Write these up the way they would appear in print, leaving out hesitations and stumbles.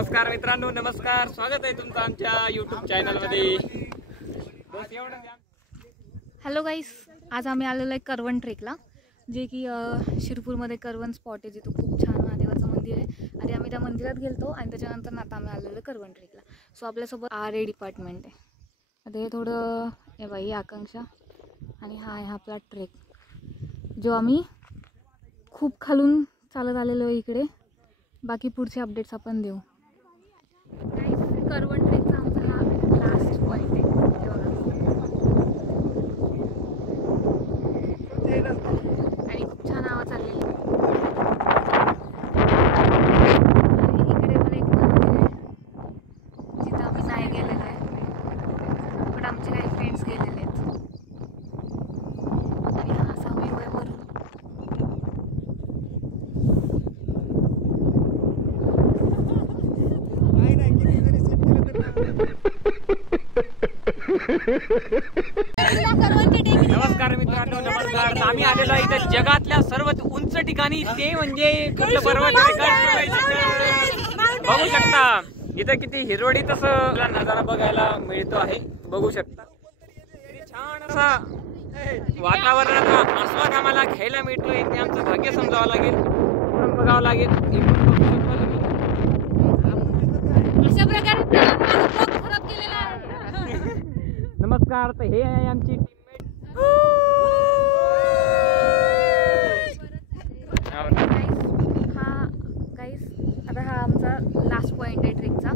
नमस्कार मित्रांनो, नमस्कार. स्वागत आहे तुमचं आमच्या YouTube चॅनल मध्ये. हॅलो गाईस, आज आम्ही आलेलो आहे करवण ट्रेकला, जे की शिरपूरमध्ये करवण स्पॉट आहे, जिथं खूप छान महादेवाचं मंदिर आहे. आणि आम्ही त्या मंदिरात गेलतो आणि त्याच्यानंतर आता आम्ही आलेलो आहे करवण ट्रेकला. सो आपल्यासोबत RA डिपार्टमेंट आहे. आता हे थोडं हे बाई आकांक्षा आणि हा आहे आपला ट्रेक, जो आम्ही खूप खालून चालत आलेलो आहे इकडे. बाकी पुढचे अपडेट्स आपण देऊ. करवण ट्रेकचा आमचा हा लास्ट पॉईंट आहे. आणि खूप छान आवाज चाललेली आहे. इकडे पण एक मंदिर आहे जिथं आम्ही नाही गेलेलो आहे, पण आमचे काही फ्रेंड्स गेलेले आहेत. आणि हा असा व्ह्यू आहे वरून. नमस्कार मित्रांनो, नमस्कार. आम्ही आलेलो आहे इथे जगातल्या सर्वात उंच ठिकाणी, ते म्हणजे कुठलं पर्वत बघू शकता. इथं किती हिरवळी तसं नजारा बघायला मिळतो आहे. बघू शकता छान असा वातावरणाचा आस्वाद आम्हाला घ्यायला मिळतोय. ते आमचं भाग्य समजावं लागेल, पण बघावं लागेल. अशा प्रकारे खराब केलेला आहे. नमस्कार. तर हे आहे आमची टीममेट. आता हा आमचा लास्ट पॉइंट आहे ट्रेकचा,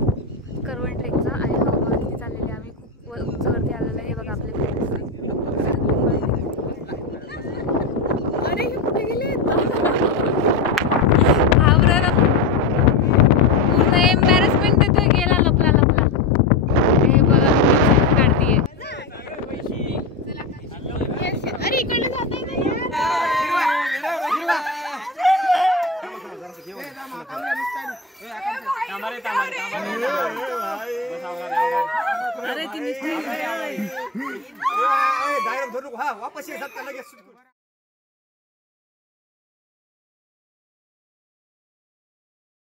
करवण ट्रेकचा. आणि हवा किती चाललेली, आम्ही खूप उंचवरती आलेलो आहे. हे बघा आपले फ्रेंड्स. अरे हे कुठे गेले? पूर्ण एम्बॅरेसमेंट देतोय, गेला लपला लपला. हे बघा काढतीये. अरे इकडे जाता येत नाही. अरे ती वापस ये, लगेच